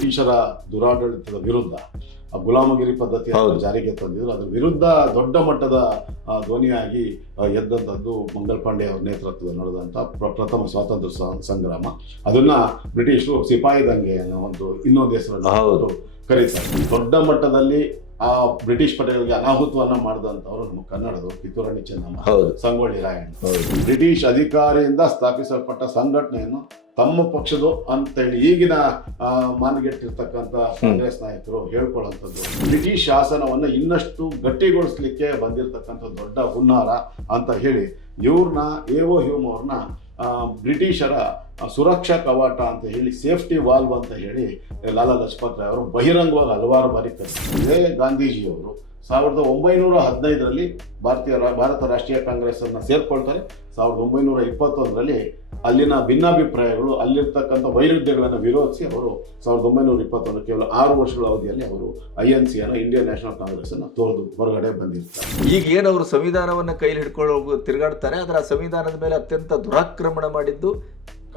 ಬ್ರಿಟಿಷರ ದುರಾಡಳಿತದ ವಿರುದ್ಧ ಆ ಗುಲಾಮಗಿರಿ ಪದ್ಧತಿಯನ್ನು. ಜಾರಿಗೆ ತಂದಿದ್ರು. ಅದ್ರ ವಿರುದ್ಧ ದೊಡ್ಡ ಮಟ್ಟದ ಧ್ವನಿಯಾಗಿ ಎದ್ದಂಥದ್ದು ಮಂಗಲ್ ಪಾಂಡೆ ಅವರ ನೇತೃತ್ವದ ನಡೆದಂಥ ಪ್ರ- ಪ್ರಥಮ ಸ್ವಾತಂತ್ರ್ಯ ಸಂಗ್ರಾಮ. ಅದನ್ನ ಬ್ರಿಟಿಷರು ಸಿಪಾಯಿ ದಂಗೆ ಅನ್ನೋ ಒಂದು ಇನ್ನೊಂದು ಹೆಸರನ್ನು ಕರೀತಾರೆ. ದೊಡ್ಡ ಮಟ್ಟದಲ್ಲಿ ಆ ಬ್ರಿಟಿಷ್ ಪಟೇಲ್ಗೆ ಅನಾಹುತವನ್ನ ಮಾಡಿದಂಥವ್ರು ನಮ್ಮ ಕನ್ನಡದವರು ಕಿತ್ತೂರಾಣಿ ಚೆನ್ನಮ್ಮ ಸಂಗೊಳ್ಳಿ ರಾಯಣ್ಣ. ಬ್ರಿಟಿಷ್ ಅಧಿಕಾರಿಯಿಂದ ಸ್ಥಾಪಿಸಲ್ಪಟ್ಟ ಸಂಘಟನೆಯನ್ನು ತಮ್ಮ ಪಕ್ಷದು ಅಂತೇಳಿ ಈಗಿನ ಮಾನಗೆಟ್ಟಿರ್ತಕ್ಕಂಥ ಕಾಂಗ್ರೆಸ್ ನಾಯಕರು ಹೇಳ್ಕೊಳ್ಳುವಂಥದ್ದು ಬ್ರಿಟಿಷ್ ಶಾಸನವನ್ನು ಇನ್ನಷ್ಟು ಗಟ್ಟಿಗೊಳಿಸ್ಲಿಕ್ಕೆ ಬಂದಿರತಕ್ಕಂಥ ದೊಡ್ಡ ಹುನ್ನಾರ ಅಂತ ಹೇಳಿ ಇವ್ರನ್ನ ಎಒ ಹ್ಯೂಮ್ ಅವ್ರನ್ನ ಬ್ರಿಟಿಷರ ಸುರಕ್ಷಾ ಕವಾಟ ಅಂತ ಹೇಳಿ, ಸೇಫ್ಟಿ ವಾಲ್ವ್ ಅಂತ ಹೇಳಿ, ಲಾಲಾ ಲಜಪತ್ ರಾಯ್ ಅವರು ಬಹಿರಂಗವಾಗಿ ಹಲವಾರು ಬಾರಿ ಕರೆಸಿದ್ರು ಇದೇ ಗಾಂಧೀಜಿಯವರು ಸಾವಿರದ ಒಂಬೈನೂರ ಹದಿನೈದರಲ್ಲಿ ಭಾರತೀಯ ಭಾರತ ರಾಷ್ಟ್ರೀಯ ಕಾಂಗ್ರೆಸ್ ಅನ್ನ ಸೇರ್ಕೊಳ್ತಾರೆ. ಸಾವಿರದ ಒಂಬೈನೂರ ಇಪ್ಪತ್ತೊಂದರಲ್ಲಿ ಅಲ್ಲಿನ ಭಿನ್ನಾಭಿಪ್ರಾಯಗಳು, ಅಲ್ಲಿರ್ತಕ್ಕಂಥ ವೈರುಧ್ಯಗಳನ್ನು ವಿರೋಧಿಸಿ ಅವರು ಸಾವಿರದ ಒಂಬೈನೂರ ಇಪ್ಪತ್ತೊಂದು ಕೇವಲ ಆರು ವರ್ಷಗಳ ಅವಧಿಯಲ್ಲಿ ಅವರು ಐ ಎನ್ ಸಿ ಅನ್ನ, ಇಂಡಿಯನ್ ನ್ಯಾಷನಲ್ ಕಾಂಗ್ರೆಸ್ ಅನ್ನು ತೋರಿದು ಹೊರಗಡೆ ಬಂದಿರ್ತಾರೆ. ಈಗ ಏನು ಅವರು ಸಂವಿಧಾನವನ್ನು ಕೈಲಿ ಹಿಡ್ಕೊಳ್ಳೋ ತಿರುಗಾಡ್ತಾರೆ, ಆದರೆ ಆ ಸಂವಿಧಾನದ ಮೇಲೆ ಅತ್ಯಂತ ದುರಾಕ್ರಮಣ ಮಾಡಿದ್ದು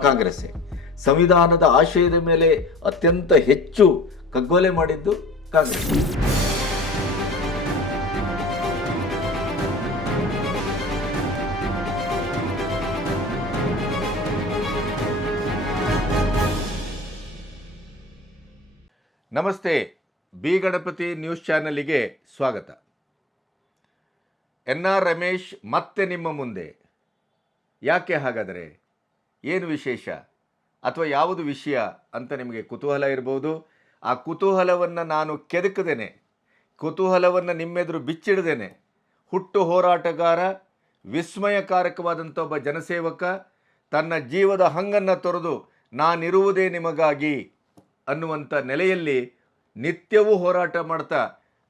ಕಾಂಗ್ರೆಸ್ಸೇ. ಸಂವಿಧಾನದ ಆಶಯದ ಮೇಲೆ ಅತ್ಯಂತ ಹೆಚ್ಚು ಕಗ್ಗೊಲೆ ಮಾಡಿದ್ದು ಕಾಂಗ್ರೆಸ್. ನಮಸ್ತೆ, ಬಿ ಗಣಪತಿ ನ್ಯೂಸ್ ಚಾನಲಿಗೆ ಸ್ವಾಗತ. ಎನ್ ಆರ್ ರಮೇಶ್ ಮತ್ತೆ ನಿಮ್ಮ ಮುಂದೆ. ಯಾಕೆ ಹಾಗಾದರೆ? ಏನು ವಿಶೇಷ? ಅಥವಾ ಯಾವುದು ವಿಷಯ ಅಂತ ನಿಮಗೆ ಕುತೂಹಲ ಇರ್ಬೋದು? ಆ ಕುತೂಹಲವನ್ನು ನಾನು ಕೆದಕದೇನೆ, ಕುತೂಹಲವನ್ನು ನಿಮ್ಮೆದುರು ಬಿಚ್ಚಿಡದೇನೆ. ಹುಟ್ಟು ಹೋರಾಟಗಾರ ವಿಸ್ಮಯಕಾರಕವಾದಂಥ ಒಬ್ಬ ಜನಸೇವಕ, ತನ್ನ ಜೀವದ ಹಂಗನ್ನು ತೊರೆದು ನಾನಿರುವುದೇ ನಿಮಗಾಗಿ ಅನ್ನುವಂಥ ನೆಲೆಯಲ್ಲಿ ನಿತ್ಯವೂ ಹೋರಾಟ ಮಾಡ್ತಾ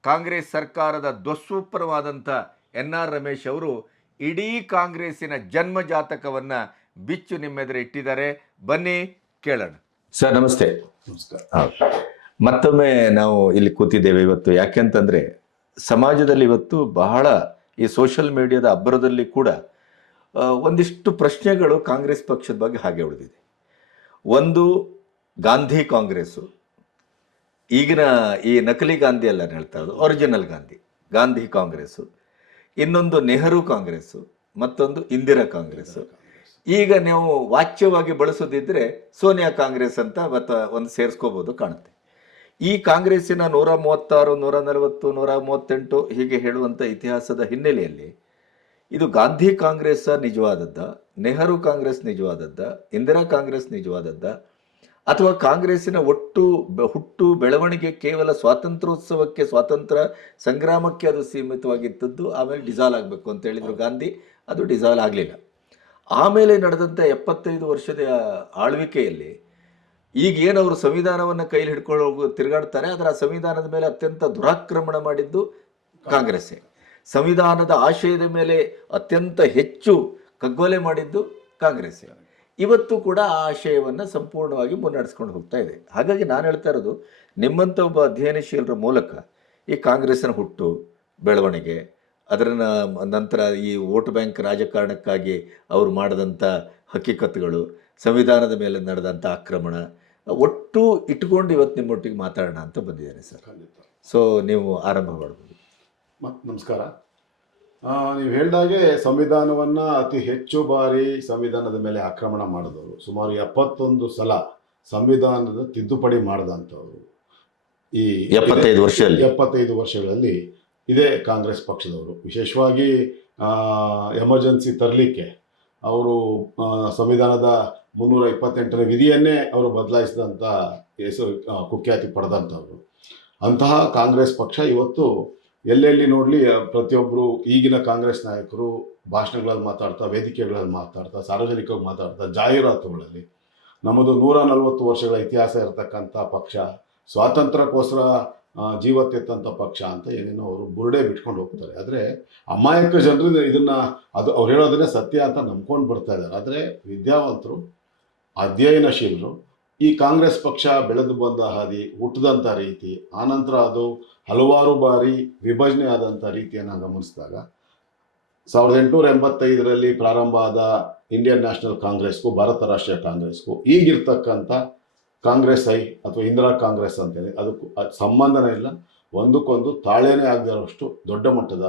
ಕಾಂಗ್ರೆಸ್ ಸರ್ಕಾರದ ಧ್ವಸ್ವಪ್ರವಾದಂಥ ಎನ್ ಆರ್ ರಮೇಶ್ ಅವರು ಇಡೀ ಕಾಂಗ್ರೆಸ್ಸಿನ ಜನ್ಮ ಜಾತಕವನ್ನು ಬಿಚ್ಚು ನಿಮ್ಮೆದುರು ಇಟ್ಟಿದ್ದಾರೆ. ಬನ್ನಿ ಕೇಳೋಣ. ಸರ್ ನಮಸ್ತೆ. ನಮಸ್ಕಾರ. ಮತ್ತೊಮ್ಮೆ ನಾವು ಇಲ್ಲಿ ಕೂತಿದ್ದೇವೆ ಇವತ್ತು. ಯಾಕೆಂತಂದ್ರೆ ಸಮಾಜದಲ್ಲಿ ಇವತ್ತು ಬಹಳ ಈ ಸೋಷಿಯಲ್ ಮೀಡಿಯಾದ ಅಬ್ಬರದಲ್ಲಿ ಕೂಡ ಒಂದಿಷ್ಟು ಪ್ರಶ್ನೆಗಳು ಕಾಂಗ್ರೆಸ್ ಪಕ್ಷದ ಬಗ್ಗೆ ಹಾಗೆ ಉಳಿದಿದೆ. ಒಂದು ಗಾಂಧಿ ಕಾಂಗ್ರೆಸ್ಸು. ಈಗಿನ ಈ ನಕಲಿ ಗಾಂಧಿ ಅಲ್ಲ ಹೇಳ್ತಾ ಇರೋದು ಒರಿಜಿನಲ್ ಗಾಂಧಿ ಗಾಂಧಿ ಕಾಂಗ್ರೆಸ್ಸು. ಇನ್ನೊಂದು ನೆಹರು ಕಾಂಗ್ರೆಸ್ಸು ಮತ್ತೊಂದು ಇಂದಿರಾ ಕಾಂಗ್ರೆಸ್ಸು. ಈಗ ನೀವು ವಾಚ್ಯವಾಗಿ ಬಳಸೋದಿದ್ರೆ ಸೋನಿಯಾ ಕಾಂಗ್ರೆಸ್ ಅಂತ ಮತ್ತೆ ಒಂದು ಸೇರಿಸ್ಕೋಬೋದು ಕಾಣುತ್ತೆ. ಈ ಕಾಂಗ್ರೆಸ್ಸಿನ ನೂರ ಮೂವತ್ತಾರು, ನೂರ ನಲವತ್ತು, ನೂರ ಮೂವತ್ತೆಂಟು ಹೀಗೆ ಹೇಳುವಂಥ ಇತಿಹಾಸದ ಹಿನ್ನೆಲೆಯಲ್ಲಿ ಇದು ಗಾಂಧಿ ಕಾಂಗ್ರೆಸ್ ನಿಜವಾದದ್ದ, ನೆಹರು ಕಾಂಗ್ರೆಸ್ ನಿಜವಾದದ್ದ, ಇಂದಿರಾ ಕಾಂಗ್ರೆಸ್ ನಿಜವಾದದ್ದ, ಅಥವಾ ಕಾಂಗ್ರೆಸ್ಸಿನ ಒಟ್ಟು ಹುಟ್ಟು ಬೆಳವಣಿಗೆ ಕೇವಲ ಸ್ವಾತಂತ್ರ್ಯೋತ್ಸವಕ್ಕೆ ಸ್ವಾತಂತ್ರ್ಯ ಸಂಗ್ರಾಮಕ್ಕೆ ಅದು ಸೀಮಿತವಾಗಿತ್ತದ್ದು ಆಮೇಲೆ ಡಿಸಾಲ್ವ್ ಆಗಬೇಕು ಅಂತ ಹೇಳಿದರು ಗಾಂಧಿ. ಅದು ಡಿಸಾಲ್ವ್ ಆಗಲಿಲ್ಲ. ಆಮೇಲೆ ನಡೆದಂಥ ಎಪ್ಪತ್ತೈದು ವರ್ಷದ ಆಳ್ವಿಕೆಯಲ್ಲಿ ಈಗ ಏನು ಅವರು ಸಂವಿಧಾನವನ್ನು ಕೈಲಿ ಹಿಡ್ಕೊಳ್ಳೋ ತಿರುಗಾಡ್ತಾರೆ, ಆದರೆ ಆ ಸಂವಿಧಾನದ ಮೇಲೆ ಅತ್ಯಂತ ದುರಾಕ್ರಮಣ ಮಾಡಿದ್ದು ಕಾಂಗ್ರೆಸ್ಸೇ. ಸಂವಿಧಾನದ ಆಶಯದ ಮೇಲೆ ಅತ್ಯಂತ ಹೆಚ್ಚು ಕಗ್ಗೊಲೆ ಮಾಡಿದ್ದು ಕಾಂಗ್ರೆಸ್ಸೇ. ಇವತ್ತು ಕೂಡ ಆ ಆಶಯವನ್ನು ಸಂಪೂರ್ಣವಾಗಿ ಮುನ್ನಡೆಸ್ಕೊಂಡು ಹೋಗ್ತಾ ಇದೆ. ಹಾಗಾಗಿ ನಾನು ಹೇಳ್ತಾ ಇರೋದು ನಿಮ್ಮಂಥ ಒಬ್ಬ ಅಧ್ಯಯನಶೀಲರ ಮೂಲಕ ಈ ಕಾಂಗ್ರೆಸ್ಸಿನ ಹುಟ್ಟು, ಬೆಳವಣಿಗೆ ಅದರ ನಂತರ ಈ ವೋಟ್ ಬ್ಯಾಂಕ್ ರಾಜಕಾರಣಕ್ಕಾಗಿ ಅವರು ಮಾಡಿದಂಥ ಹಕ್ಕಿಕತ್ತುಗಳು ಸಂವಿಧಾನದ ಮೇಲೆ ನಡೆದಂಥ ಆಕ್ರಮಣ ಒಟ್ಟು ಇಟ್ಕೊಂಡು ಇವತ್ತು ನಿಮ್ಮೊಟ್ಟಿಗೆ ಮಾತಾಡೋಣ ಅಂತ ಬಂದಿದ್ದೇನೆ ಸರ್. ಸೊ ನೀವು ಆರಂಭ ಮಾಡ್ಬೋದು. ನಮಸ್ಕಾರ. ನೀವು ಹೇಳಿದಾಗೆ ಸಂವಿಧಾನವನ್ನು ಅತಿ ಹೆಚ್ಚು ಬಾರಿ ಸಂವಿಧಾನದ ಮೇಲೆ ಆಕ್ರಮಣ ಮಾಡಿದವರು ಸುಮಾರು ಎಪ್ಪತ್ತೊಂದು ಸಲ ಸಂವಿಧಾನದ ತಿದ್ದುಪಡಿ ಮಾಡಿದಂಥವ್ರು ಈ ಎಪ್ಪತ್ತೈದು ವರ್ಷದಲ್ಲಿ. ಎಪ್ಪತ್ತೈದು ವರ್ಷಗಳಲ್ಲಿ ಇದೇ ಕಾಂಗ್ರೆಸ್ ಪಕ್ಷದವರು. ವಿಶೇಷವಾಗಿ ಎಮರ್ಜೆನ್ಸಿ ತರಲಿಕ್ಕೆ ಅವರು ಸಂವಿಧಾನದ ಮುನ್ನೂರ ಇಪ್ಪತ್ತೆಂಟನೇ ವಿಧಿಯನ್ನೇ ಅವರು ಬದಲಾಯಿಸಿದಂಥ ಹೆಸರು ಕುಖ್ಯಾತಿ ಪಡೆದಂಥವ್ರು. ಅಂತಹ ಕಾಂಗ್ರೆಸ್ ಪಕ್ಷ ಇವತ್ತು ಎಲ್ಲೆಲ್ಲಿ ನೋಡಲಿ ಪ್ರತಿಯೊಬ್ಬರು ಈಗಿನ ಕಾಂಗ್ರೆಸ್ ನಾಯಕರು ಭಾಷಣಗಳಲ್ಲಿ ಮಾತಾಡ್ತಾ, ವೇದಿಕೆಗಳಲ್ಲಿ ಮಾತಾಡ್ತಾ, ಸಾರ್ವಜನಿಕವಾಗಿ ಮಾತಾಡ್ತಾ, ಜಾಹೀರಾತುಗಳಲ್ಲಿ. ನಮ್ಮದು ನೂರ ನಲವತ್ತು ವರ್ಷಗಳ ಇತಿಹಾಸ ಇರತಕ್ಕಂಥ ಪಕ್ಷ, ಸ್ವಾತಂತ್ರ್ಯಕ್ಕೋಸ್ಕರ ಆ, ಜೀವ ಪಕ್ಷ ಅಂತ ಏನೇನೋ ಅವರು ಬುರುಡೆ ಬಿಟ್ಕೊಂಡು ಹೋಗ್ತಾರೆ. ಆದರೆ ಅಮಾಯಕ ಜನರು ಇದನ್ನ ಅದು ಅವ್ರು ಹೇಳೋದನ್ನೇ ಸತ್ಯ ಅಂತ ನಂಬ್ಕೊಂಡು ಬರ್ತಾ ಇದ್ದಾರೆ. ಆದರೆ ವಿದ್ಯಾವಂತರು ಅಧ್ಯಯನಶೀಲರು ಈ ಕಾಂಗ್ರೆಸ್ ಪಕ್ಷ ಬೆಳೆದು ಬಂದ ಹಾದಿ ಹುಟ್ಟಿದಂಥ ರೀತಿ ಆನಂತರ ಅದು ಹಲವಾರು ಬಾರಿ ವಿಭಜನೆ ಆದಂಥ ರೀತಿಯನ್ನು ಗಮನಿಸಿದಾಗ ಸಾವಿರದ ಎಂಟುನೂರ ಎಂಬತ್ತೈದರಲ್ಲಿ ಪ್ರಾರಂಭ ಆದ ಇಂಡಿಯನ್ ನ್ಯಾಷನಲ್ ಕಾಂಗ್ರೆಸ್ಗೂ ಭಾರತ ರಾಷ್ಟ್ರೀಯ ಕಾಂಗ್ರೆಸ್ಗೂ ಈಗಿರ್ತಕ್ಕಂಥ ಕಾಂಗ್ರೆಸ್ ಐ ಅಥವಾ ಇಂದಿರಾ ಕಾಂಗ್ರೆಸ್ ಅಂತೇಳಿ ಅದಕ್ಕೂ ಅದ್ ಸಂಬಂಧನೇ ಇಲ್ಲ. ಒಂದಕ್ಕೊಂದು ತಾಳೇನೇ ಆಗದಿರೋಷ್ಟು ದೊಡ್ಡ ಮಟ್ಟದ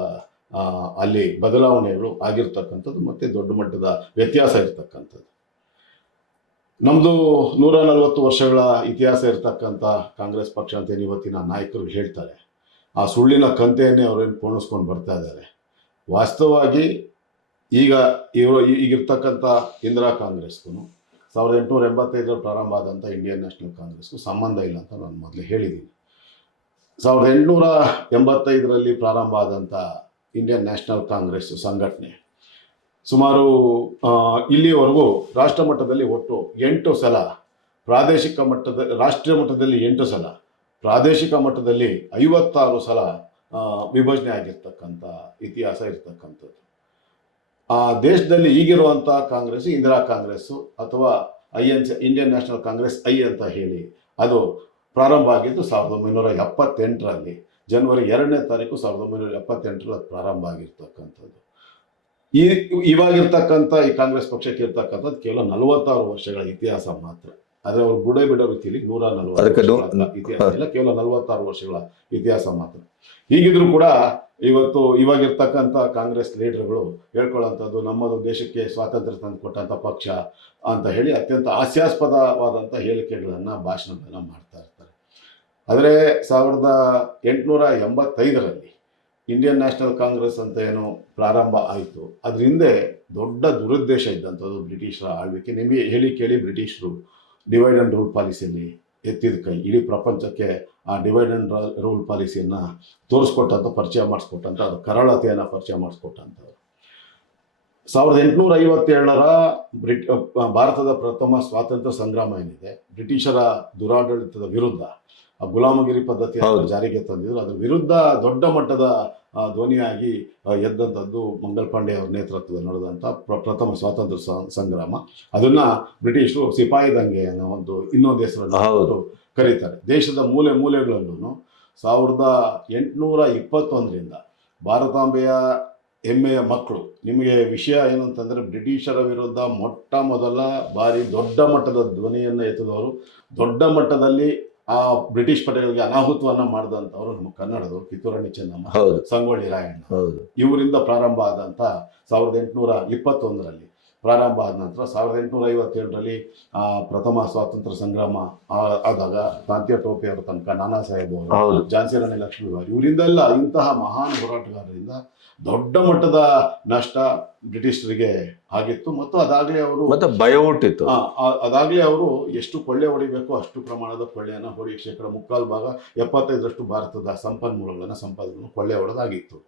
ಅಲ್ಲಿ ಬದಲಾವಣೆಗಳು ಆಗಿರ್ತಕ್ಕಂಥದ್ದು ಮತ್ತು ದೊಡ್ಡ ಮಟ್ಟದ ವ್ಯತ್ಯಾಸ ಇರತಕ್ಕಂಥದ್ದು. ನಮ್ಮದು ನೂರ ನಲವತ್ತು ವರ್ಷಗಳ ಇತಿಹಾಸ ಇರತಕ್ಕಂಥ ಕಾಂಗ್ರೆಸ್ ಪಕ್ಷ ಅಂತ ಏನು ಇವತ್ತಿನ ನಾಯಕರು ಹೇಳ್ತಾರೆ. ಆ ಸುಳ್ಳಿನ ಕಂತೆಯನ್ನೇ ಅವರೇನು ಪೋಣಿಸ್ಕೊಂಡು ಬರ್ತಾ ಇದ್ದಾರೆ. ವಾಸ್ತವವಾಗಿ ಈಗ ಇವರು ಈಗಿರ್ತಕ್ಕಂಥ ಇಂದಿರಾ ಕಾಂಗ್ರೆಸ್ಗೂ ಸಾವಿರದ ಎಂಟುನೂರ ಎಂಬತ್ತೈದರಲ್ಲಿ ಪ್ರಾರಂಭ ಆದಂಥ ಇಂಡಿಯನ್ ನ್ಯಾಷನಲ್ ಕಾಂಗ್ರೆಸ್ಗೂ ಸಂಬಂಧ ಇಲ್ಲ ಅಂತ ನಾನು ಮೊದಲೇ ಹೇಳಿದ್ದೀನಿ. ಸಾವಿರದ ಎಂಟುನೂರ ಎಂಬತ್ತೈದರಲ್ಲಿ ಪ್ರಾರಂಭ ಆದಂಥ ಇಂಡಿಯನ್ ನ್ಯಾಷನಲ್ ಕಾಂಗ್ರೆಸ್ ಸಂಘಟನೆ ಸುಮಾರು ಇಲ್ಲಿವರೆಗೂ ರಾಷ್ಟ್ರ ಮಟ್ಟದಲ್ಲಿ ಒಟ್ಟು ಎಂಟು ಸಲ ಪ್ರಾದೇಶಿಕ ಮಟ್ಟದ, ರಾಷ್ಟ್ರೀಯ ಮಟ್ಟದಲ್ಲಿ ಎಂಟು ಸಲ, ಪ್ರಾದೇಶಿಕ ಮಟ್ಟದಲ್ಲಿ ಐವತ್ತಾರು ಸಲ ವಿಭಜನೆ ಆಗಿರ್ತಕ್ಕಂಥ ಇತಿಹಾಸ ಇರ್ತಕ್ಕಂಥದ್ದು. ಆ ದೇಶದಲ್ಲಿ ಈಗಿರುವಂತಹ ಕಾಂಗ್ರೆಸ್ ಇಂದಿರಾ ಕಾಂಗ್ರೆಸ್ಸು ಅಥವಾ I N Indian National Congress I ಅಂತ ಹೇಳಿ ಅದು ಪ್ರಾರಂಭ ಆಗಿದ್ದು ಸಾವಿರದ ಒಂಬೈನೂರ ಎಪ್ಪತ್ತೆಂಟರಲ್ಲಿ. ಜನವರಿ ಎರಡನೇ ತಾರೀಕು ಸಾವಿರದ ಒಂಬೈನೂರ ಎಪ್ಪತ್ತೆಂಟರಲ್ಲಿ ಅದು ಪ್ರಾರಂಭ ಆಗಿರ್ತಕ್ಕಂಥದ್ದು. ಈ ಇವಾಗಿರ್ತಕ್ಕಂಥ ಈ ಕಾಂಗ್ರೆಸ್ ಪಕ್ಷಕ್ಕೆ ಇರ್ತಕ್ಕಂಥದ್ದು ಕೇವಲ ನಲವತ್ತಾರು ವರ್ಷಗಳ ಇತಿಹಾಸ ಮಾತ್ರ. ಆದರೆ ಅವರು ಬುಡ ಬಿಡೋ ರೀತಿಯಲ್ಲಿ ನೂರ ನಲವತ್ತು ಇತಿಹಾಸ ಇಲ್ಲ ಕೇವಲ ನಲವತ್ತಾರು ವರ್ಷಗಳ ಇತಿಹಾಸ ಮಾತ್ರ. ಹೀಗಿದ್ರು ಕೂಡ ಇವತ್ತು ಇವಾಗಿರ್ತಕ್ಕಂಥ ಕಾಂಗ್ರೆಸ್ ಲೀಡರ್ಗಳು ಹೇಳ್ಕೊಳ್ಳೋಂಥದ್ದು ನಮ್ಮದು ದೇಶಕ್ಕೆ ಸ್ವಾತಂತ್ರ್ಯ ತಂದು ಕೊಟ್ಟಂಥ ಪಕ್ಷ ಅಂತ ಹೇಳಿ ಅತ್ಯಂತ ಹಾಸ್ಯಾಸ್ಪದವಾದಂಥ ಹೇಳಿಕೆಗಳನ್ನು ಭಾಷಣಗಳನ್ನು ಮಾಡ್ತಾ ಇರ್ತಾರೆ. ಆದರೆ ಸಾವಿರದ ಎಂಟುನೂರ ಎಂಬತ್ತೈದರಲ್ಲಿ ಇಂಡಿಯನ್ ನ್ಯಾಷನಲ್ ಕಾಂಗ್ರೆಸ್ ಅಂತ ಏನು ಪ್ರಾರಂಭ ಆಯಿತು. ಅದ್ರ ಹಿಂದೆ ದೊಡ್ಡ ದುರುದ್ದೇಶ ಇದ್ದಂಥದ್ದು ಬ್ರಿಟಿಷರ ಆಳ್ವಿಕೆ. ನಿಮಗೆ ಹೇಳಿ ಕೇಳಿ ಬ್ರಿಟಿಷರು ಡಿವೈಡ್ ಆ್ಯಂಡ್ ರೂಲ್ ಪಾಲಿಸಿಯಲ್ಲಿ ಎತ್ತಿದ ಕೈ ಇಡೀ ಪ್ರಪಂಚಕ್ಕೆ ಆ ಡಿವೈಡ್ ಆ್ಯಂಡ್ ರೂಲ್ ಪಾಲಿಸಿಯನ್ನು ತೋರಿಸ್ಕೊಟ್ಟಂಥ ಪರಿಚಯ ಮಾಡಿಸ್ಕೊಟ್ಟಂಥ ಅದು ಕರಾಳತೆಯನ್ನು ಪರಿಚಯ ಮಾಡಿಸ್ಕೊಟ್ಟಂಥದ್ದು ಸಾವಿರದ ಎಂಟುನೂರ ಐವತ್ತೇಳರ ಬ್ರಿಟ್ ಭಾರತದ ಪ್ರಥಮ ಸ್ವಾತಂತ್ರ್ಯ ಸಂಗ್ರಾಮ ಏನಿದೆ ಬ್ರಿಟಿಷರ ದುರಾಡಳಿತದ ವಿರುದ್ಧ ಆ ಗುಲಾಮಗಿರಿ ಪದ್ಧತಿ ಜಾರಿಗೆ ತಂದಿದ್ರು. ಅದರ ವಿರುದ್ಧ ದೊಡ್ಡ ಮಟ್ಟದ ಧ್ವನಿಯಾಗಿ ಎದ್ದಂಥದ್ದು ಮಂಗಲ್ ಪಾಂಡೆ ಅವರ ನೇತೃತ್ವದ ನಡೆದಂಥ ಪ್ರ ಪ್ರಥಮ ಸ್ವಾತಂತ್ರ್ಯ ಸಂಗ್ರಾಮ. ಅದನ್ನ ಬ್ರಿಟಿಷರು ಸಿಪಾಯಿ ದಂಗೆ ಅನ್ನೋ ಒಂದು ಇನ್ನೊಂದು ಹೆಸರನ್ನು ಕರೀತಾರೆ. ದೇಶದ ಮೂಲೆ ಮೂಲೆಗಳಲ್ಲೂ ಸಾವಿರದ ಎಂಟುನೂರ ಇಪ್ಪತ್ತೊಂದರಿಂದ ಭಾರತಾಂಬೆಯ ಹೆಮ್ಮೆಯ ಮಕ್ಕಳು. ನಿಮಗೆ ವಿಷಯ ಏನು ಅಂತಂದರೆ ಬ್ರಿಟಿಷರ ವಿರುದ್ಧ ಮೊಟ್ಟ ಮೊದಲ ಬಾರಿ ದೊಡ್ಡ ಮಟ್ಟದ ಧ್ವನಿಯನ್ನು ಎತ್ತಿದವರು ದೊಡ್ಡ ಮಟ್ಟದಲ್ಲಿ ಆ ಬ್ರಿಟಿಷ್ ಪಡೆಗಳಿಗೆ ಅನಾಹುತವನ್ನ ಮಾಡಿದಂಥವ್ರು ನಮ್ಮ ಕನ್ನಡದವರು ಕಿತ್ತೂರಾಣಿ ಚೆನ್ನಮ್ಮ ಹೌದು. ಸಂಗೊಳ್ಳಿ ರಾಯಣ್ಣ. ಹೌದು. ಇವರಿಂದ ಪ್ರಾರಂಭ ಆದಂಥ ಸಾವಿರದ ಎಂಟುನೂರ ಇಪ್ಪತ್ತೊಂದರಲ್ಲಿ ಪ್ರಾರಂಭ ಆದ ನಂತರ ಸಾವಿರದ ಎಂಟುನೂರ ಐವತ್ತೇಳರಲ್ಲಿ ಆ, ಪ್ರಥಮ ಸ್ವಾತಂತ್ರ್ಯ ಸಂಗ್ರಾಮ ಆದಾಗ ತಾಂತ್ಯ ಟೋಪಿ ಅವರ ತನಕ ನಾನಾ ಸಾಹೇಬ್ ಅವರು ಝಾನ್ಸಿ ರಾಣಿ ಲಕ್ಷ್ಮೀಬಾಯಿ ಇವರಿಂದೆಲ್ಲ ಇಂತಹ ಮಹಾನ್ ಹೋರಾಟಗಾರರಿಂದ ದೊಡ್ಡ ಮಟ್ಟದ ನಷ್ಟ ಬ್ರಿಟಿಷರಿಗೆ ಆಗಿತ್ತು. ಮತ್ತು ಅದಾಗಲೇ ಅವರು ಮತ್ತೆ ಭಯ ಹುಟ್ಟಿತ್ತು ಆ, ಆ- ಅದಾಗಲೇ ಅವರು ಎಷ್ಟು ಕೊಳ್ಳೆ ಹೊಡಿಬೇಕು ಅಷ್ಟು ಪ್ರಮಾಣದ ಕೊಳ್ಳೆಯನ್ನು ಹೊಡಿ ಶೇಕಡ ಮುಕ್ಕಾಲು ಭಾಗ ಎಪ್ಪತ್ತೈದರಷ್ಟು ಭಾರತದ ಸಂಪನ್ಮೂಲಗಳನ್ನು ಸಂಪಾದನೆ ಕೊಳ್ಳೆ ಹೊಡೆದಾಗಿತ್ತು.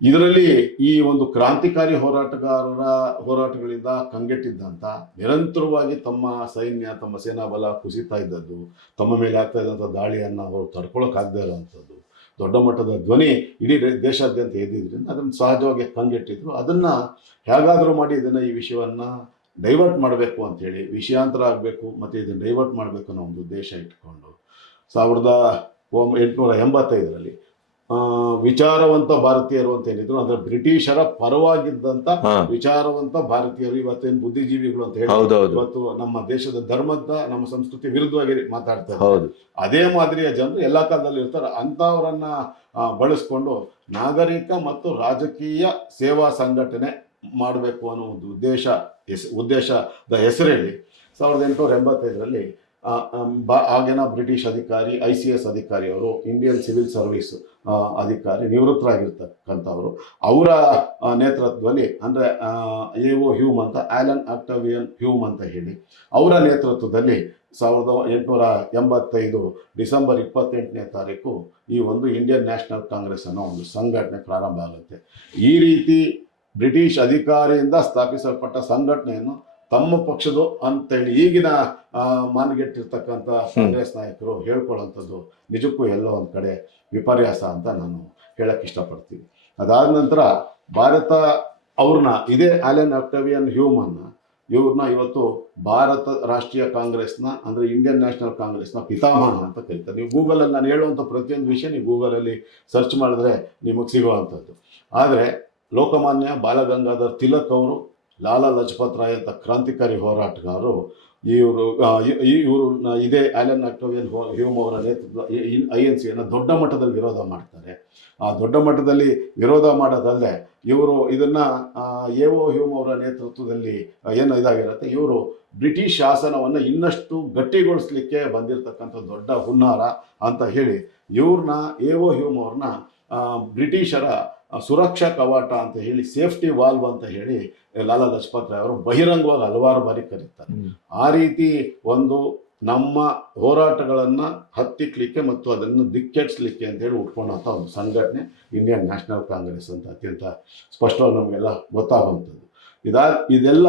ಇದರಲ್ಲಿ ಈ ಒಂದು ಕ್ರಾಂತಿಕಾರಿ ಹೋರಾಟಗಾರರ ಹೋರಾಟಗಳಿಂದ ಕಂಗೆಟ್ಟಿದ್ದಂಥ ನಿರಂತರವಾಗಿ ತಮ್ಮ ಸೈನ್ಯ, ತಮ್ಮ ಸೇನಾ ಬಲ ಕುಸಿತಾ ಇದ್ದದ್ದು, ತಮ್ಮ ಮೇಲೆ ಆಗ್ತಾ ಇದ್ದಂಥ ದಾಳಿಯನ್ನು ಅವರು ತಡ್ಕೊಳಕ್ಕಾಗದೇ ಇರೋವಂಥದ್ದು ದೊಡ್ಡ ಮಟ್ಟದ ಧ್ವನಿ ಇಡೀ ದೇಶಾದ್ಯಂತ ಎದ್ದಿದ್ರಿಂದ ಅದನ್ನು ಸಹಜವಾಗಿ ಕಂಗೆಟ್ಟಿದ್ರು. ಅದನ್ನು ಹೇಗಾದರೂ ಮಾಡಿ ಇದನ್ನು ಈ ವಿಷಯವನ್ನು ಡೈವರ್ಟ್ ಮಾಡಬೇಕು ಅಂಥೇಳಿ ವಿಷಯಾಂತರ ಆಗಬೇಕು, ಮತ್ತು ಇದನ್ನು ಡೈವರ್ಟ್ ಮಾಡಬೇಕು ಅನ್ನೋ ಒಂದು ಉದ್ದೇಶ ಇಟ್ಕೊಂಡು, ಸಾವಿರದ ಒಂಬ ಎಂಟುನೂರ ಎಂಬತ್ತೈದರಲ್ಲಿ ವಿಚಾರವಂತ ಭಾರತೀಯರು ಅಂತ ಏನಿದ್ರು ಅಂದ್ರೆ ಬ್ರಿಟಿಷರ ಪರವಾಗಿದ್ದಂತ ವಿಚಾರವಂತ ಭಾರತೀಯರು ಇವತ್ತೇನು ಬುದ್ಧಿಜೀವಿಗಳು ಅಂತ ಹೇಳಿ ಇವತ್ತು ನಮ್ಮ ದೇಶದ ಧರ್ಮದ ನಮ್ಮ ಸಂಸ್ಕೃತಿ ವಿರುದ್ಧವಾಗಿ ಮಾತಾಡ್ತಾರೆ ಹೌದು. ಅದೇ ಮಾದರಿಯ ಜನರು ಎಲ್ಲಾ ಕಾಲದಲ್ಲಿ ಇರ್ತಾರೆ. ಅಂತವರನ್ನ ಬಳಸ್ಕೊಂಡು ನಾಗರಿಕ ಮತ್ತು ರಾಜಕೀಯ ಸೇವಾ ಸಂಘಟನೆ ಮಾಡಬೇಕು ಅನ್ನೋ ಒಂದು ಉದ್ದೇಶ ಹೆಸ್ ಉದ್ದೇಶದ ಹೆಸರಲ್ಲಿ ಸಾವಿರದ ಎಂಟುನೂರ ಎಂಬತ್ತೈದರಲ್ಲಿ ಆಗಿನ ಬ್ರಿಟಿಷ್ ಅಧಿಕಾರಿ ಐ ಸಿ ಎಸ್ ಅಧಿಕಾರಿಯವರು ಇಂಡಿಯನ್ ಸಿವಿಲ್ ಸರ್ವಿಸ್ ಅಧಿಕಾರಿ ನಿವೃತ್ತರಾಗಿರ್ತಕ್ಕಂಥವರು. ಅವರ ನೇತೃತ್ವದಲ್ಲಿ, ಅಂದರೆ ಎ ಓ ಹ್ಯೂಮ್ ಅಂತ ಆ್ಯಲನ್ ಆಕ್ಟವಿಯನ್ ಹ್ಯೂಮ್ ಅಂತ ಹೇಳಿ, ಅವರ ನೇತೃತ್ವದಲ್ಲಿ ಸಾವಿರದ ಎಂಟುನೂರ ಎಂಬತ್ತೈದು ಡಿಸೆಂಬರ್ ಇಪ್ಪತ್ತೆಂಟನೇ ತಾರೀಕು ಈ ಒಂದು ಇಂಡಿಯನ್ ನ್ಯಾಷನಲ್ ಕಾಂಗ್ರೆಸ್ ಅನ್ನೋ ಒಂದು ಸಂಘಟನೆ ಪ್ರಾರಂಭ ಆಗುತ್ತೆ. ಈ ರೀತಿ ಬ್ರಿಟಿಷ್ ಅಧಿಕಾರಿಯಿಂದ ಸ್ಥಾಪಿಸಲ್ಪಟ್ಟ ಸಂಘಟನೆಯನ್ನು ತಮ್ಮ ಪಕ್ಷದು ಅಂತೇಳಿ ಈಗಿನ ಮಾನಗೆಟ್ಟಿರ್ತಕ್ಕಂಥ ಕಾಂಗ್ರೆಸ್ ನಾಯಕರು ಹೇಳ್ಕೊಳ್ಳೋಂಥದ್ದು ನಿಜಕ್ಕೂ ಎಲ್ಲೋ ಒಂದು ಕಡೆ ವಿಪರ್ಯಾಸ ಅಂತ ನಾನು ಹೇಳಕ್ಕೆ ಇಷ್ಟಪಡ್ತೀನಿ. ಅದಾದ ನಂತರ ಭಾರತ ಅವ್ರನ್ನ ಇದೇ ಆಲೆನ್ ಆಕ್ಟವಿಯನ್ ಹ್ಯೂಮನ್ನ ಇವ್ರನ್ನ ಇವತ್ತು ಭಾರತ ರಾಷ್ಟ್ರೀಯ ಕಾಂಗ್ರೆಸ್ನ ಅಂದರೆ ಇಂಡಿಯನ್ ನ್ಯಾಷನಲ್ ಕಾಂಗ್ರೆಸ್ನ ಪಿತಾಮಹ ಅಂತ ಕರೀತಾರೆ. ನೀವು ಗೂಗಲಲ್ಲಿ ನಾನು ಹೇಳುವಂಥ ಪ್ರತಿಯೊಂದು ವಿಷಯ ನೀವು ಗೂಗಲಲ್ಲಿ ಸರ್ಚ್ ಮಾಡಿದ್ರೆ ನಿಮಗೆ ಸಿಗುವಂಥದ್ದು. ಆದರೆ ಲೋಕಮಾನ್ಯ ಬಾಲಗಂಗಾಧರ್ ತಿಲಕ್ ಅವರು ಲಾಲಾ ಲಜಪತ್ ರಾಯ್ ಅಂತ ಕ್ರಾಂತಿಕಾರಿ ಹೋರಾಟಗಾರರು ಇವರು ಇವರು ಇದೇ ಆಲನ್ ಅಕ್ಟೋವಿಯನ್ ಹ್ಯೂಮ್ ಅವರ ನೇತೃತ್ವ ಐ ಎನ್ ಸಿಯನ್ನು ದೊಡ್ಡ ಮಟ್ಟದಲ್ಲಿ ವಿರೋಧ ಮಾಡ್ತಾರೆ. ಆ ದೊಡ್ಡ ಮಟ್ಟದಲ್ಲಿ ವಿರೋಧ ಮಾಡೋದಲ್ಲದೆ ಇವರು ಇದನ್ನು ಎ ಓ ಹ್ಯೂಮ್ ಅವರ ನೇತೃತ್ವದಲ್ಲಿ ಏನು ಇದಾಗಿರುತ್ತೆ, ಇವರು ಬ್ರಿಟಿಷ್ ಶಾಸನವನ್ನು ಇನ್ನಷ್ಟು ಗಟ್ಟಿಗೊಳಿಸ್ಲಿಕ್ಕೆ ಬಂದಿರತಕ್ಕಂಥ ದೊಡ್ಡ ಹುನ್ನಾರ ಅಂತ ಹೇಳಿ ಇವ್ರನ್ನ ಎ ಒ ಹ್ಯೂಮ್ ಅವ್ರನ್ನ ಬ್ರಿಟಿಷರ ಸುರಕ್ಷಾ ಕವಾಟ ಅಂತ ಹೇಳಿ ಸೇಫ್ಟಿ ವಾಲ್ವ್ ಅಂತ ಹೇಳಿ ಲಾಲಾ ಲಜಪತ್ ರಾಯ್ ಅವರು ಬಹಿರಂಗವಾಗಿ ಹಲವಾರು ಬಾರಿ ಕರೀತಾರೆ. ಆ ರೀತಿ ಒಂದು ನಮ್ಮ ಹೋರಾಟಗಳನ್ನು ಹತ್ತಿಕ್ಲಿಕ್ಕೆ ಮತ್ತು ಅದನ್ನು ದಿಕ್ಕೆಟ್ಸ್ಲಿಕ್ಕೆ ಅಂತೇಳಿ ಉಟ್ಕೊಂಡಂಥ ಒಂದು ಸಂಘಟನೆ ಇಂಡಿಯನ್ ನ್ಯಾಷನಲ್ ಕಾಂಗ್ರೆಸ್ ಅಂತ ಅತ್ಯಂತ ಸ್ಪಷ್ಟವಾಗಿ ನಮಗೆಲ್ಲ ಗೊತ್ತಾಗುವಂಥದ್ದು. ಇದಾ ಇದೆಲ್ಲ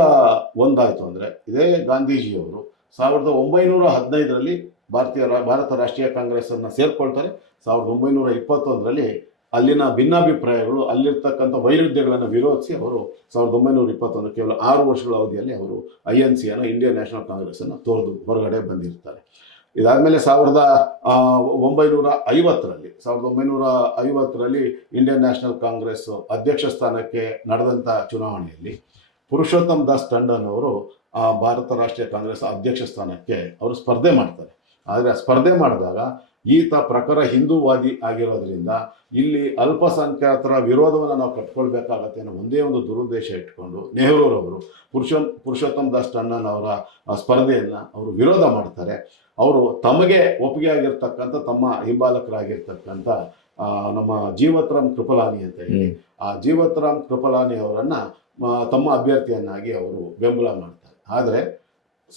ಒಂದಾಯ್ತು ಅಂದರೆ ಇದೇ ಗಾಂಧೀಜಿಯವರು ಸಾವಿರದ ಒಂಬೈನೂರ ಹದಿನೈದರಲ್ಲಿ ಭಾರತೀಯ ಭಾರತ ರಾಷ್ಟ್ರೀಯ ಕಾಂಗ್ರೆಸ್ಸನ್ನು ಸೇರ್ಕೊಳ್ತಾರೆ. ಸಾವಿರದ ಒಂಬೈನೂರ ಇಪ್ಪತ್ತೊಂದರಲ್ಲಿ ಅಲ್ಲಿನ ಭಿನ್ನಾಭಿಪ್ರಾಯಗಳು, ಅಲ್ಲಿರ್ತಕ್ಕಂಥ ವೈರುಧ್ಯಗಳನ್ನು ವಿರೋಧಿಸಿ ಅವರು ಸಾವಿರದ ಒಂಬೈನೂರ ಇಪ್ಪತ್ತೊಂದು ಕೇವಲ ಆರು ವರ್ಷಗಳ ಅವಧಿಯಲ್ಲಿ ಅವರು ಐ ಎನ್ ಸಿಯನ್ನು ಇಂಡಿಯನ್ ನ್ಯಾಷನಲ್ ಕಾಂಗ್ರೆಸ್ಸನ್ನು ತೋರಿದು ಹೊರಗಡೆ ಬಂದಿರ್ತಾರೆ. ಇದಾದಮೇಲೆ ಸಾವಿರದ ಒಂಬೈನೂರ ಐವತ್ತರಲ್ಲಿ ಸಾವಿರದ ಒಂಬೈನೂರ ಐವತ್ತರಲ್ಲಿ ಇಂಡಿಯನ್ ನ್ಯಾಷನಲ್ ಕಾಂಗ್ರೆಸ್ ಅಧ್ಯಕ್ಷ ಸ್ಥಾನಕ್ಕೆ ನಡೆದಂಥ ಚುನಾವಣೆಯಲ್ಲಿ ಪುರುಷೋತ್ತಮ್ ದಾಸ್ ಟಂಡನ್ ಅವರು ಭಾರತ ರಾಷ್ಟ್ರೀಯ ಕಾಂಗ್ರೆಸ್ ಅಧ್ಯಕ್ಷ ಸ್ಥಾನಕ್ಕೆ ಅವರು ಸ್ಪರ್ಧೆ ಮಾಡ್ತಾರೆ. ಆದರೆ ಸ್ಪರ್ಧೆ ಮಾಡಿದಾಗ ಈತ ಪ್ರಖರ ಹಿಂದೂವಾದಿ ಆಗಿರೋದ್ರಿಂದ ಇಲ್ಲಿ ಅಲ್ಪಸಂಖ್ಯಾತರ ವಿರೋಧವನ್ನು ನಾವು ಕಟ್ಕೊಳ್ಬೇಕಾಗತ್ತೆ ಅನ್ನೋ ಒಂದೇ ಒಂದು ದುರುದ್ದೇಶ ಇಟ್ಕೊಂಡು ನೆಹರೂರವರು ಪುರುಷ ಪುರುಷೋತ್ತಮ್ ದಾಸ್ ಆ ಸ್ಪರ್ಧೆಯನ್ನು ಅವರು ವಿರೋಧ ಮಾಡ್ತಾರೆ. ಅವರು ತಮಗೆ ಒಪ್ಪಿಗೆ ಆಗಿರ್ತಕ್ಕಂಥ ತಮ್ಮ ಹಿಂಬಾಲಕರಾಗಿರ್ತಕ್ಕಂಥ ನಮ್ಮ ಜೀವತ್ರಾಮ್ ಕೃಪಲಾನಿ ಅಂತ ಹೇಳಿ ಆ ಜೀವತ್ರಾಮ್ ಕೃಪಲಾನಿ ಅವರನ್ನು ತಮ್ಮ ಅಭ್ಯರ್ಥಿಯನ್ನಾಗಿ ಅವರು ಬೆಂಬಲ ಮಾಡ್ತಾರೆ. ಆದರೆ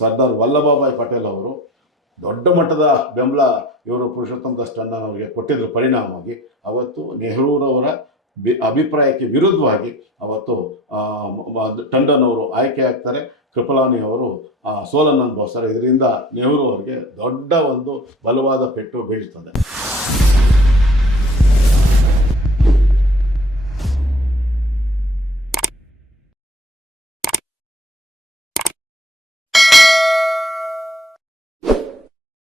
ಸರ್ದಾರ್ ವಲ್ಲಭಭಾಯ್ ಪಟೇಲ್ ಅವರು ದೊಡ್ಡ ಮಟ್ಟದ ಬೆಂಬಲ ಇವರು ಪುರುಷೋತ್ತಮ ದಾಸ್ ಟಂಡನ್ ಅವರಿಗೆ ಕೊಟ್ಟಿದ್ರ ಪರಿಣಾಮವಾಗಿ ಅವತ್ತು ನೆಹರೂರವರ ಬಿ ಅಭಿಪ್ರಾಯಕ್ಕೆ ವಿರುದ್ಧವಾಗಿ ಅವತ್ತು ಟಂಡನ್ ಅವರು ಆಯ್ಕೆ ಆಗ್ತಾರೆ. ಕೃಪಲಾನಿ ಅವರು ಸೋಲನ್ನು ಅನುಭವಿಸ್ತಾರೆ ಇದರಿಂದ ನೆಹರು ಅವರಿಗೆ ದೊಡ್ಡ ಒಂದು ಬಲವಾದ ಪೆಟ್ಟು ಬೀಳ್ತದೆ.